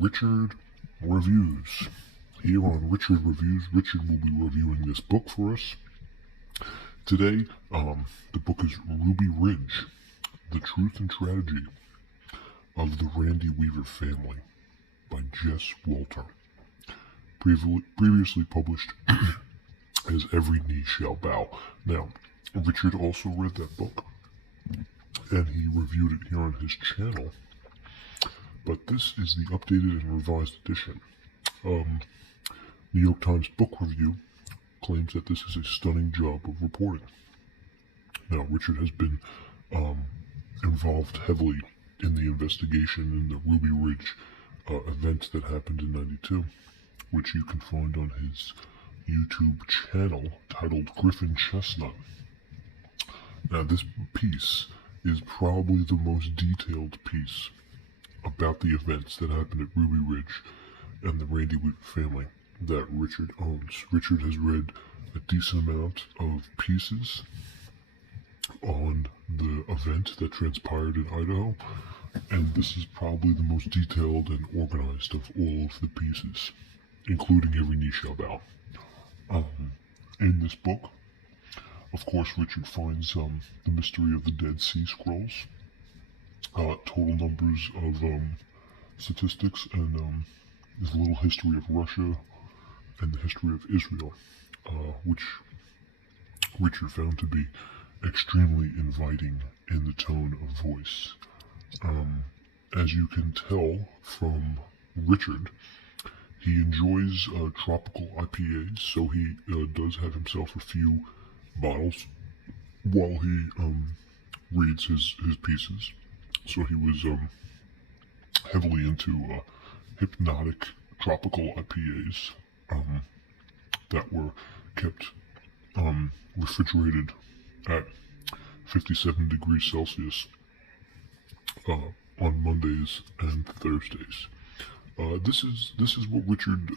Richard Reviews. Here on Richard Reviews, Richard will be reviewing this book for us. Today, the book is Ruby Ridge, The Truth and Tragedy of the Randy Weaver Family by Jess Walter. Previously published as Every Knee Shall Bow. Now, Richard also read that book, and he reviewed it here on his channel, but this is the updated and revised edition. New York Times Book Review claims that this is a stunning job of reporting. Now, Richard has been involved heavily in the investigation in the Ruby Ridge event that happened in '92, which you can find on his YouTube channel titled Griffin Chestnut. Now, this piece is probably the most detailed piece about the events that happened at Ruby Ridge and the Randy Weaver family that Richard owns. Richard has read a decent amount of pieces on the event that transpired in Idaho, and this is probably the most detailed and organized of all of the pieces, including Every Knee Shall Bow. In this book, of course, Richard finds the mystery of the Dead Sea Scrolls, total numbers of statistics, and his little history of Russia and the history of Israel, which Richard found to be extremely inviting in the tone of voice. As you can tell from Richard, he enjoys tropical IPAs, so he does have himself a few bottles while he reads his pieces. So he was heavily into hypnotic tropical IPAs that were kept refrigerated at 57 degrees Celsius on Mondays and Thursdays. This is what Richard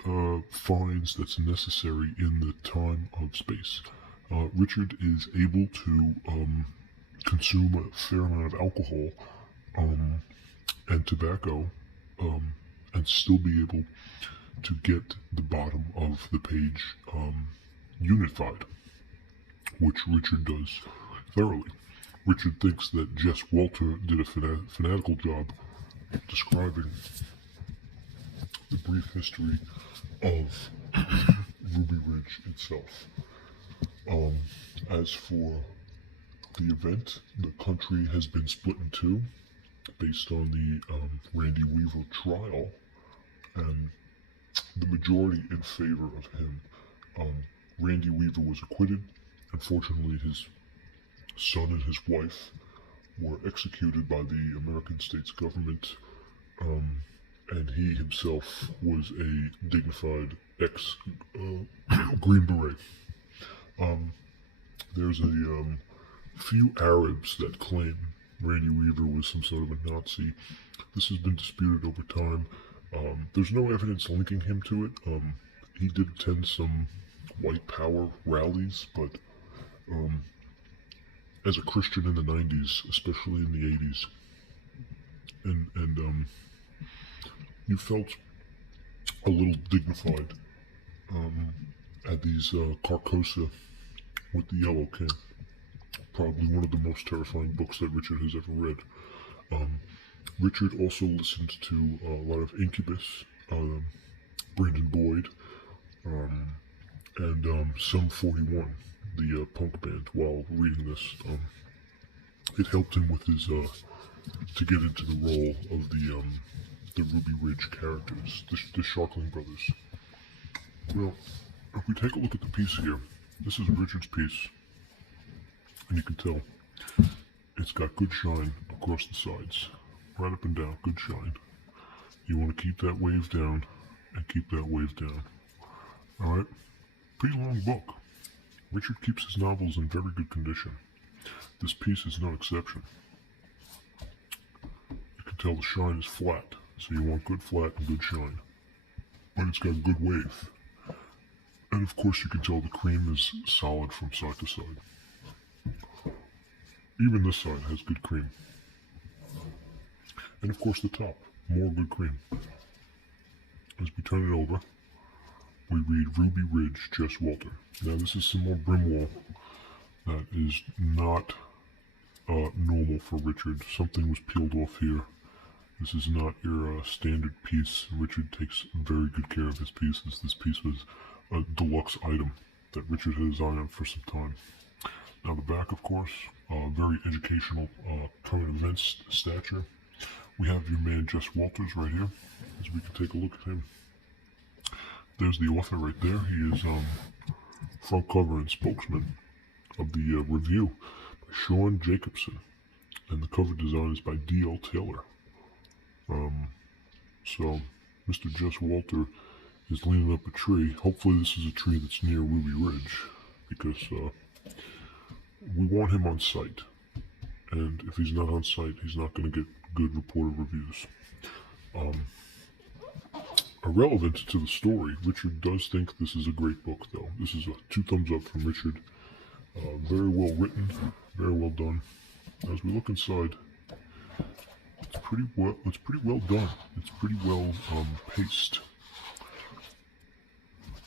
finds that's necessary in the time of space. Richard is able to consume a fair amount of alcohol and tobacco and still be able to get the bottom of the page unified, which Richard does thoroughly. Richard thinks that Jess Walter did a fanatical job describing the brief history of Ruby Ridge itself. As for the event, the country has been split in two based on the Randy Weaver trial, and the majority in favor of him. Randy Weaver was acquitted. Unfortunately, his son and his wife were executed by the American states government, and he himself was a dignified ex-Green Beret. There's a few Arabs that claim Randy Weaver was some sort of a Nazi. This has been disputed over time. There's no evidence linking him to it. He did attend some white power rallies, but as a Christian in the 90s, especially in the 80s, and you felt a little dignified at these Carcosa with the Yellow Can. Probably one of the most terrifying books that Richard has ever read. Richard also listened to a lot of Incubus, Brandon Boyd, and Sum 41, the punk band, while reading this. It helped him with his to get into the role of the Ruby Ridge characters, the Sharkling brothers. Well, if we take a look at the piece here, this is Richard's piece, and you can tell it's got good shine across the sides, right up and down, good shine. You want to keep that wave down and keep that wave down. Alright, pretty long book. Richard keeps his novels in very good condition. This piece is no exception. You can tell the shine is flat, so you want good flat and good shine. But it's got good wave. And of course you can tell the cream is solid from side to side. Even this side has good cream. And of course the top, more good cream. As we turn it over, we read Ruby Ridge, Jess Walter. Now this is some more Brimwall that is not normal for Richard. Something was peeled off here. This is not your standard piece. Richard takes very good care of his pieces. This piece was a deluxe item that Richard had designed for some time. Now the back, of course, very educational current events stature. We have your man Jess Walters right here, as we can take a look at him. There's the author right there. He is front cover and spokesman of the review by Sean Jacobson, and the cover design is by D.L. Taylor. So Mr. Jess Walter is leaning up a tree. Hopefully this is a tree that's near Ruby Ridge, because we want him on site. And if he's not on site, he's not going to get good reported reviews. Irrelevant to the story, Richard does think this is a great book, though. This is a 2 thumbs up from Richard. Very well written, very well done. As we look inside, it's pretty well done. It's pretty well paced.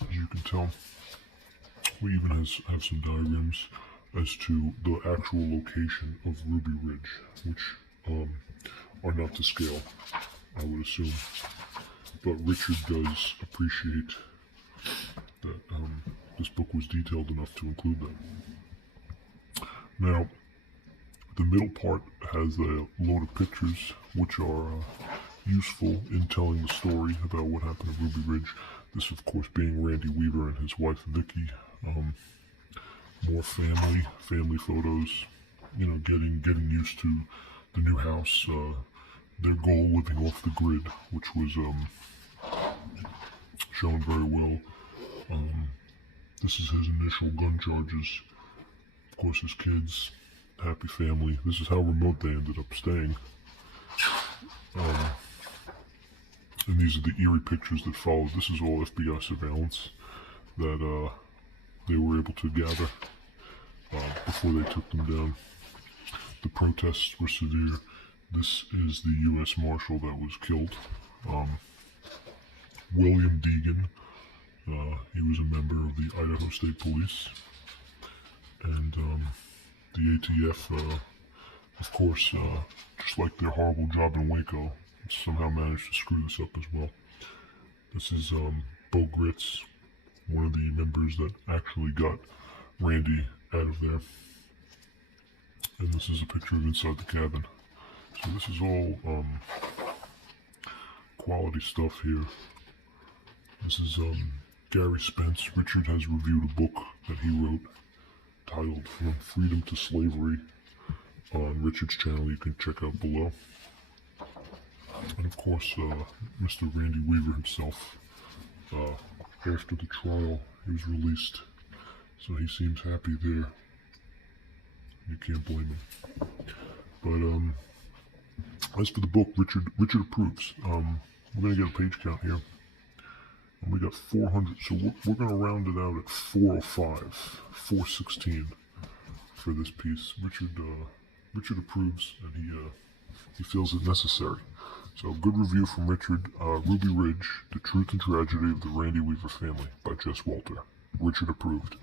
As you can tell, we even have some diagrams as to the actual location of Ruby Ridge, which are not to scale, I would assume. But Richard does appreciate that this book was detailed enough to include that. Now, the middle part has a load of pictures which are useful in telling the story about what happened at Ruby Ridge. This, of course, being Randy Weaver and his wife Vicky. More family photos. You know, getting used to the new house. Their goal, living off the grid, which was shown very well. This is his initial gun charges. Of course, his kids, happy family. This is how remote they ended up staying. And these are the eerie pictures that followed. This is all FBI surveillance that they were able to gather before they took them down. The protests were severe. This is the U.S. Marshal that was killed. William Deegan. He was a member of the Idaho State Police. And the ATF, of course, just like their horrible job in Waco, somehow managed to screw this up as well. This is Bo Gritz, one of the members that actually got Randy out of there. And this is a picture of inside the cabin. So this is all quality stuff here. This is Gary Spence. Richard has reviewed a book that he wrote titled From Freedom to Slavery on Richard's channel. You can check out below. And of course, Mr. Randy Weaver himself, after the trial, he was released. So he seems happy there. You can't blame him. But as for the book, Richard approves. We're going to get a page count here. And we got 400, so we're going to round it out at 405, 416 for this piece. Richard approves, and he feels it necessary. So, good review from Richard. Ruby Ridge, The Truth and Tragedy of the Randy Weaver Family by Jess Walter. Richard approved.